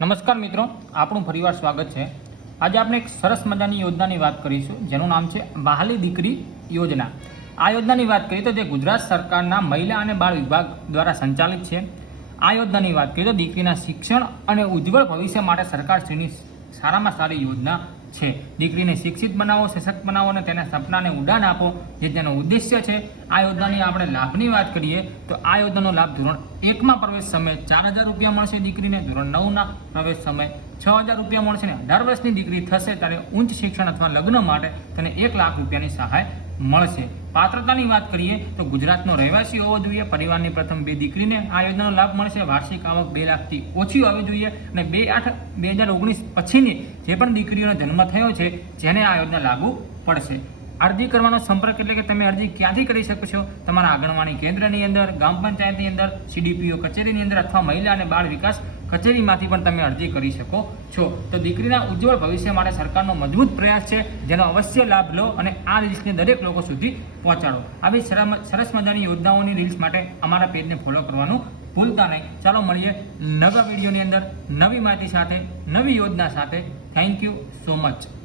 નમસ્કાર મિત્રો, આપણું ફરીવાર સ્વાગત છે। આજે આપણે એક સરસ મજાની યોજનાની વાત કરીશું જેનું નામ છે વહાલી દીકરી યોજના। આ યોજનાની વાત કરીએ તો જે ગુજરાત સરકારના મહિલા અને બાળ વિભાગ દ્વારા સંચાલિત છે। આ યોજનાની વાત કરીએ તો દીકરીના શિક્ષણ અને ઉજ્જવળ ભવિષ્ય માટે સરકારશ્રીની સારામાં સારી યોજના છે। દીકરીને શિક્ષિત બનાવો, સશક્ત બનાવો અને તેના સપનાને ઉડાન આપો, જે તેનો ઉદ્દેશ્ય છે। આ યોજનાની આપણે લાભની વાત કરીએ તો આ યોજનાનો લાભ ધોરણ 1માં પ્રવેશ સમયે 4,000 રૂપિયા મળશે દીકરીને, ધોરણ 9ના પ્રવેશ સમયે 6,000 રૂપિયા મળશે અને 18 વર્ષની દીકરી થશે ત્યારે ઉચ્ચ શિક્ષણ અથવા લગ્ન માટે તેને 1 લાખ રૂપિયાની સહાય મળશે। પાત્રતાની વાત કરીએ તો ગુજરાતનો રહેવાસી હોવો જોઈએ, પરિવારની પ્રથમ 2 દીકરીને આ યોજનાનો લાભ મળશે। વાર્ષિક આવક 2 લાખથી ઓછી હોવી જોઈએ અને 2/8/2019 પછીની જે પણ દીકરીઓનો જન્મ થયો છે જેને આ યોજના લાગુ પડશે। અરજી કરવાનો સંપર્ક એટલે કે તમે અરજી ક્યાંથી કરી શકો છો? તમારા આંગણવાડી કેન્દ્રની અંદર, ગ્રામ પંચાયતની અંદર, CDPO કચેરીની અંદર અથવા મહિલા અને બાળ વિકાસ કચેરીમાંથી પણ તમે અરજી કરી શકો છો। તો દીકરીના ઉજ્જવળ ભવિષ્ય માટે સરકારનો મજબૂત પ્રયાસ છે, જેનો અવશ્ય લાભ લો અને આ રીલ્સને દરેક લોકો સુધી પહોંચાડો। આવી સરસ મજાની યોજનાઓની રીલ્સ માટે અમારા પેજને ફોલો કરવાનું ભૂલતા નહીં। ચાલો મળીએ નવા વિડીયોની અંદર નવી માહિતી સાથે, નવી યોજના સાથે। Thank you so much.